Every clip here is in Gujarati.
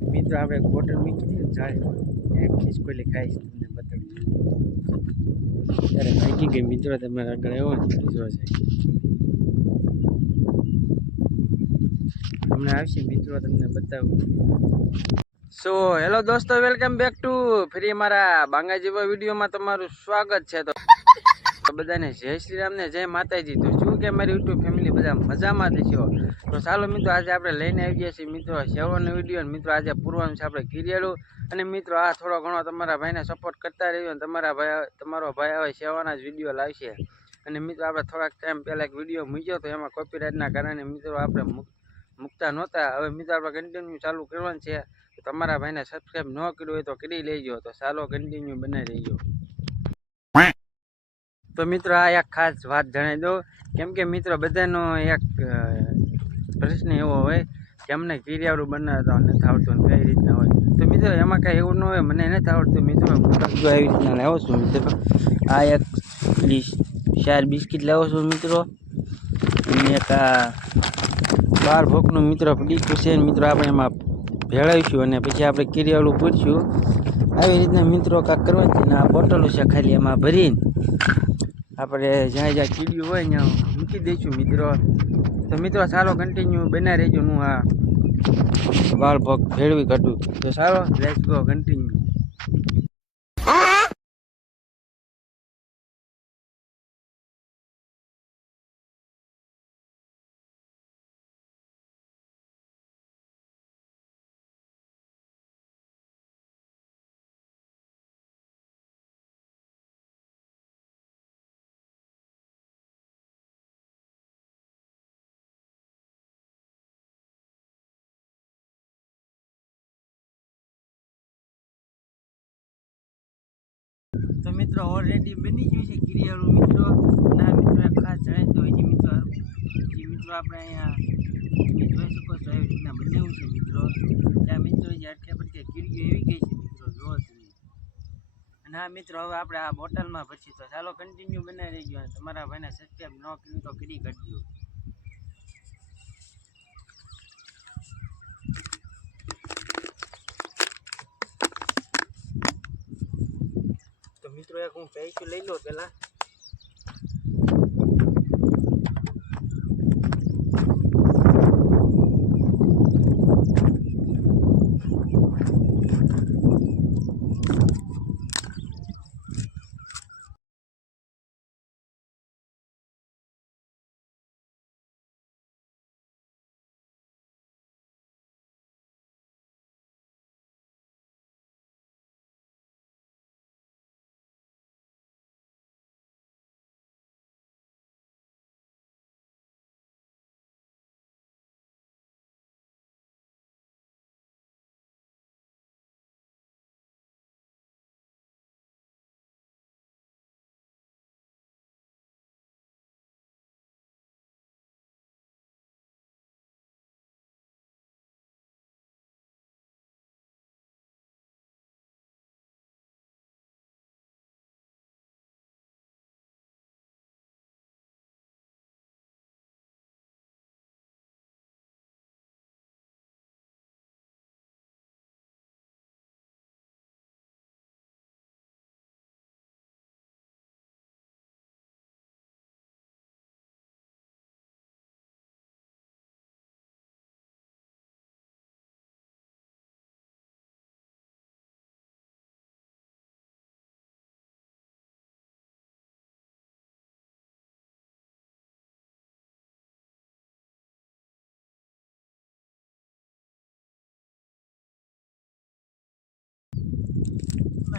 મિત્રો આપણે એક બોટલ મૂકી હતી ને જાળી એક ખિસકોલી ખાઈશ તમને બતાવી ત્યારે ભાગી ગઈ મિત્રો તમે આગળ આવ્યો ને જોવા જાય હમણાં આવશે મિત્રો તમને બતાવું સો હેલો દોસ્તો વેલકમ બેક ટુ ફરી મારા બાંગા જેવા વિડીયોમાં તમારું સ્વાગત છે તો બધાને જય શ્રી રામ ને જય માતાજી તો શું કે મારી યુટ્યુબ ફેમિલી બધા મજામાં થશો તો ચાલો મિત્રો આજે આપણે લઈને આવી ગયા છીએ મિત્રો સેવાનો વિડીયો મિત્રો આજે પૂરવાનું છે આપણે કિરિયાળું અને મિત્રો આ થોડો ઘણો તમારા ભાઈને સપોર્ટ કરતા રહ્યો અને તમારો ભાઈ હવે સેવાના જ વિડીયો લાવશે અને મિત્રો આપણે થોડાક ટાઈમ પહેલાં એક વિડીયો મૂક્યો તો એમાં કોપીરાઇટના કારણે મિત્રો આપણે મૂકતા નહોતા હવે મિત્રો આપણે કન્ટિન્યુ ચાલુ કરવાનું છે તમારા ભાઈને સબસ્ક્રાઈબ ન કર્યું હોય તો કરી લેજો તો ચાલો કન્ટિન્યુ બનાવી લેજો તો મિત્રો આ એક ખાસ વાત જણાવી દો કેમ કે મિત્રો બધાનો એક પ્રશ્ન એવો હોય કે અમને કિરિયાળું બનાવતા નથી આવતું કઈ રીતના હોય તો મિત્રો એમાં કાંઈ એવું ન હોય મને નથી આવડતું મિત્રો હું જો એવી રીતના લાવો છું મિત્રો આ એક 4 બિસ્કિટ લાવો છું મિત્રો અને એક આ 12 ભોકનું મિત્રો પડીકું છે મિત્રો આપણે એમાં ભેળવીશું અને પછી આપણે કિરિયાળું પૂરશું આવી રીતના મિત્રો કાંક કરવાનું છે ને આ બોટલો છે ખાલી એમાં ભરીને આપણે જ્યાં જ્યાં કીડ્યું હોય ત્યાં મૂકી દઈશું મિત્રો તો મિત્રો સારો કન્ટિન્યુ બનાવી રહેજો હું આ બાળ ભોગ ભેળવી કાઢું તો સારો લેટ્સ ગો કન્ટિન્યુ તો મિત્રો ઓલરેડી બની ગયું છે કિરિયાળું મિત્રો ના મિત્રો ખાસ જણાવી દો હજી મિત્રો આપણે અહીંયા જોઈ શકો છો એવી રીતના બનાવ્યું છે મિત્રો ત્યાં મિત્રો જે અટકે પડકે કીડીઓ એવી ગઈ છે મિત્રો જોવો તમે અને હા મિત્રો હવે આપણે આ બોટલમાં ભરશું તો ચાલો કન્ટિન્યુ બનાવી રહેજો અને તમારા ભાઈને સબસ્ક્રાઈબ ન કર્યું તો કરી કરજો તો મિત્રો એક હું પૈસું લઈ લો પેલા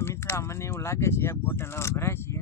મિત્રો મને એવું લાગે છે એક બોટલ હવે ભરાય છે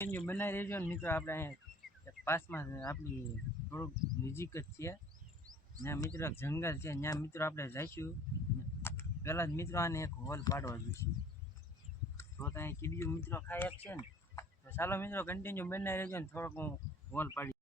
બનાવી રહેજો ને મિત્રો. આપણે અહીંયા પાસમાં આપણી થોડુંક નજીક જ છે, ત્યાં મિત્રો જંગલ છે, ત્યાં મિત્રો આપણે જઈશું. પહેલાં જ મિત્રો આને એક હોલ પાડવા જોઈશું, તો ત્યાં કીધું મિત્રો ખાઈ છે ને. તો ચાલો મિત્રો કન્ટિન્યુ બનાવી રહેજો ને, થોડોક હું હોલ પાડી.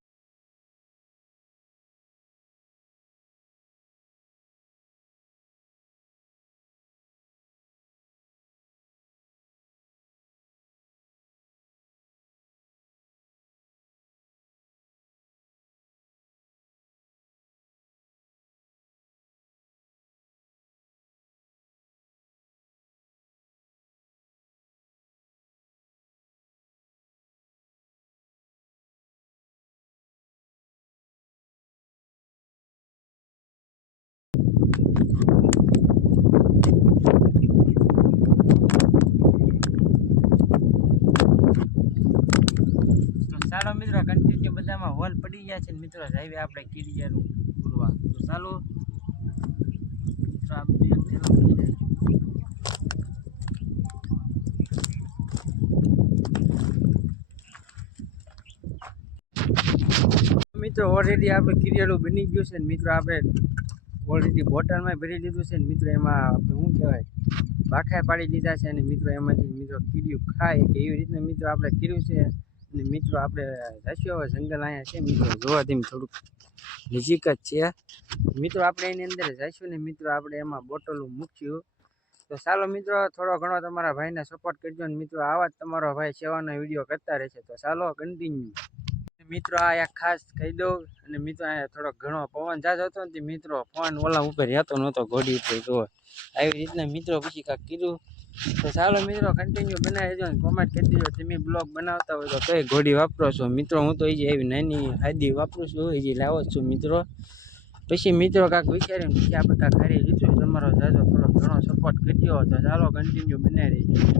ચાલો મિત્રો કન્ટિન્યુ બધામાં હોલ પડી ગયા છે ને મિત્રો, હાઈવે આપણે કીડિયાનું પૂરવા. તો ચાલો મિત્રો આપણે મિત્રો ઓલરેડી આપણે કીડિયાનું બની ગયું છે ને મિત્રો. આપણે ઓલરેડી બોટલમાં ભરી લીધું છે ને મિત્રો. એમાં આપણે શું કહેવાય, બાખા પાડી લીધા છે અને મિત્રો એમાંથી મિત્રો કીડિયું ખાય કે એવી રીતના મિત્રો આપણે કર્યું છે. અને મિત્રો આપણે જઈશું હવે જંગલ અહીંયા છે મિત્રો, જોવાથી થોડુંક નજીક જ છે મિત્રો. આપણે એની અંદર જઈશું ને મિત્રો, આપણે એમાં બોટલો મૂકશું. તો ચાલો મિત્રો થોડો ઘણો તમારા ભાઈને સપોર્ટ કરજો ને મિત્રો. આવા જ તમારો ભાઈ સેવાનો વિડીયો કરતા રહેશે. તો ચાલો કન્ટિન્યુ મિત્રો. આ એક ખાસ કહી દઉં, અને મિત્રો અહીંયા થોડોક ઘણો પવન જાજો હતો ને મિત્રો ફોન ઓલા ઉપર રહેતો નહોતો, ઘોડી ઉપર જો આવી રીતના મિત્રો. પછી કાંઈક કીધું. તો ચાલો મિત્રો કન્ટિન્યુ બનાવી દેજો ને કોમેન્ટ કરી દેજો તમે બ્લોગ બનાવતા હોય તો કઈ ઘોડી વાપરો છો મિત્રો. હું તો એ જે એવી નાની હાદી વાપરું છું, એ જે લાવો છું મિત્રો. પછી મિત્રો કાંઈક વિચાર્યું પછી આપણે કાંઈક હારી લીધું. તમારો જાજો થોડો ઘણો સપોર્ટ કરજો. તો ચાલો કન્ટિન્યુ બનાવી દેજો.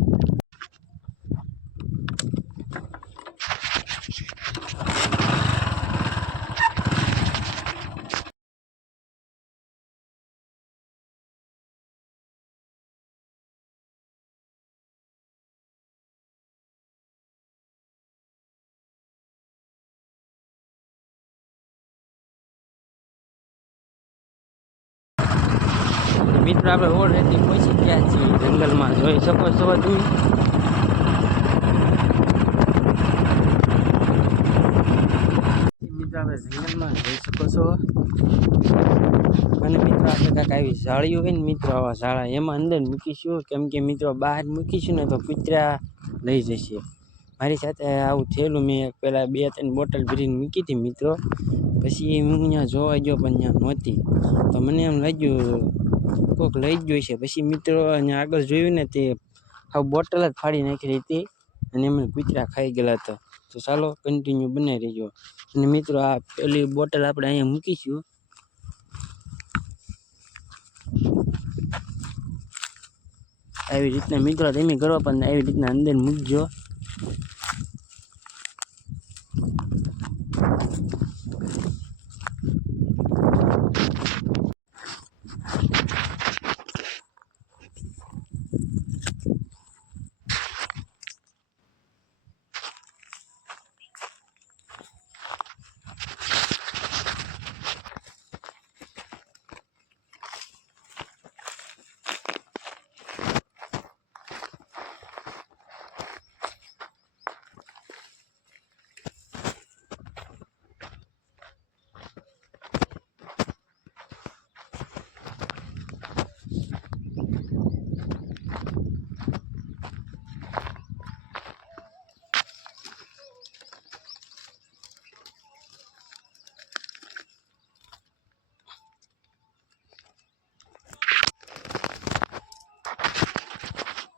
મિત્રો આપણે ઓલરેડી પહોંચી ગયા છીએ જંગલમાં, જોઈ શકો છો તમે. મિત્રો આપણે જંગલમાં જોઈ શકો છો. અને મિત્રો આપણે કાંઈક આવી ઝાડીઓ હોય ને મિત્રો, આવા ઝાડા એમાં અંદર મૂકીશું. કેમ કે મિત્રો બહાર મૂકીશું ને તો કૂતરા લઈ જશે. મારી સાથે આવું થયેલું. મેં પહેલાં 2-3 બોટલ ભરીને મૂકી હતી મિત્રો. પછી હું અહીંયા જોવા ગયો પણ ત્યાં નહોતી. તો મને એમ લાગ્યું કોઈક લઈ જ ગયું છે. પછી મિત્રો અહીંયા આગળ જોયું ને તે આ બોટલ જ ફાડી નાખી હતી અને એમને કૂતરા ખાઈ ગયેલા હતા. તો ચાલો કન્ટિન્યુ બનાવી રહેજો. અને મિત્રો આ પેલી બોટલ આપણે અહીંયા મૂકીશું. આવી રીતના મિત્રો તમે કરો પણ આવી રીતના અંદર મૂકજો.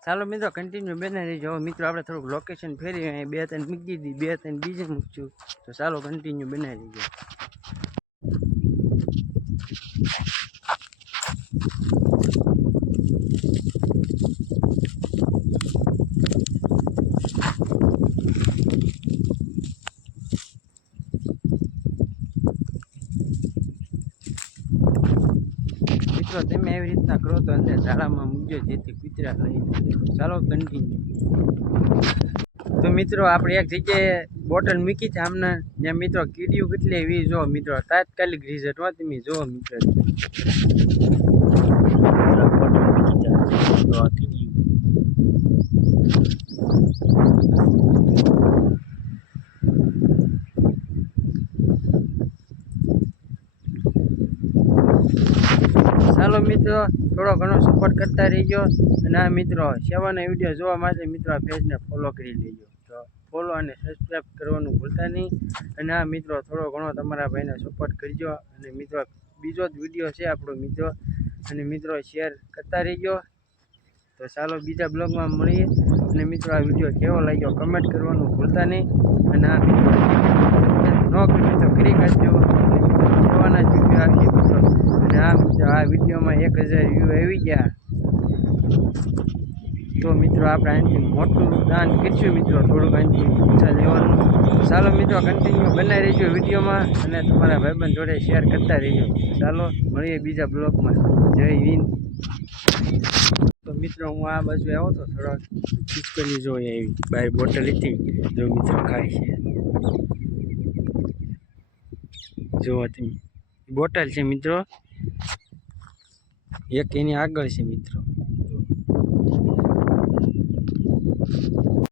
ચાલો મિત્રો કન્ટિન્યુ બનાવી દેજો. મિત્રો આપણે થોડુંક લોકેશન ફેરી 2-3 મૂકી દીધી, 2-3 બીજે મૂકશું. તો ચાલો કન્ટિન્યુ બનાવી દેજો. મિત્રો તમે એવી રીતના કરો તો અંદર ઝાડામાં મૂકજો જેથી કૂતરા લઈ જાય. ચાલો કન્ટિન્યુ. તો મિત્રો આપણે એક જગ્યાએ બોટલ મૂકી છે આમને જ્યાં મિત્રો કીડીયું કેટલી એવી જો મિત્રો તાત્કાલિક રિઝલ્ટ હોય તમે જો મિત્રો બોટલ મૂકી છે તો કીડીયું ચાલો મિત્રો થોડો ઘણો સપોર્ટ કરતા રહીજો અને આ મિત્રો સેવાના વિડીયો જોવા માટે મિત્રો આ પેજને ફોલો કરી લેજો તો ફોલો અને સબસ્ક્રાઈબ કરવાનું ભૂલતા નહીં અને આ મિત્રો થોડો ઘણો તમારા ભાઈને સપોર્ટ કરજો અને મિત્રો બીજો જ વિડીયો છે આપણો મિત્રો અને મિત્રો શેર કરતા રહીજો તો ચાલો બીજા બ્લોગમાં મળીએ અને મિત્રો આ વિડીયો કેવો લાગ્યો કમેન્ટ કરવાનું ભૂલતા નહીં અને આ મિત્રો ન કરી તો કરી કાઢજો સેવાના જ વિડીયો આપીએ મિત્રો અને આ વિડીયોમાં 1000 વ્યૂ આવી ગયા તો મિત્રો આપણે આનાથી મોટું દાન કરીશું મિત્રો થોડુંક આનાથી ઈચ્છા લેવાનું ચાલો મિત્રો કન્ટિન્યુ બનાવી રહેજો વિડીયોમાં અને તમારા ભાઈબંધ જોડે શેર કરતા રહેજો ચાલો મળીએ બીજા બ્લોગમાં જય હિન્દ તો મિત્રો હું આ બાજુ આવ્યો તો થોડો ખીચકરી જોઈએ એવી બહાર બોટલ હતી જો મિત્રો ખાય છે જોવો તમે બોટલ છે મિત્રો એક એની આગળ છે મિત્રો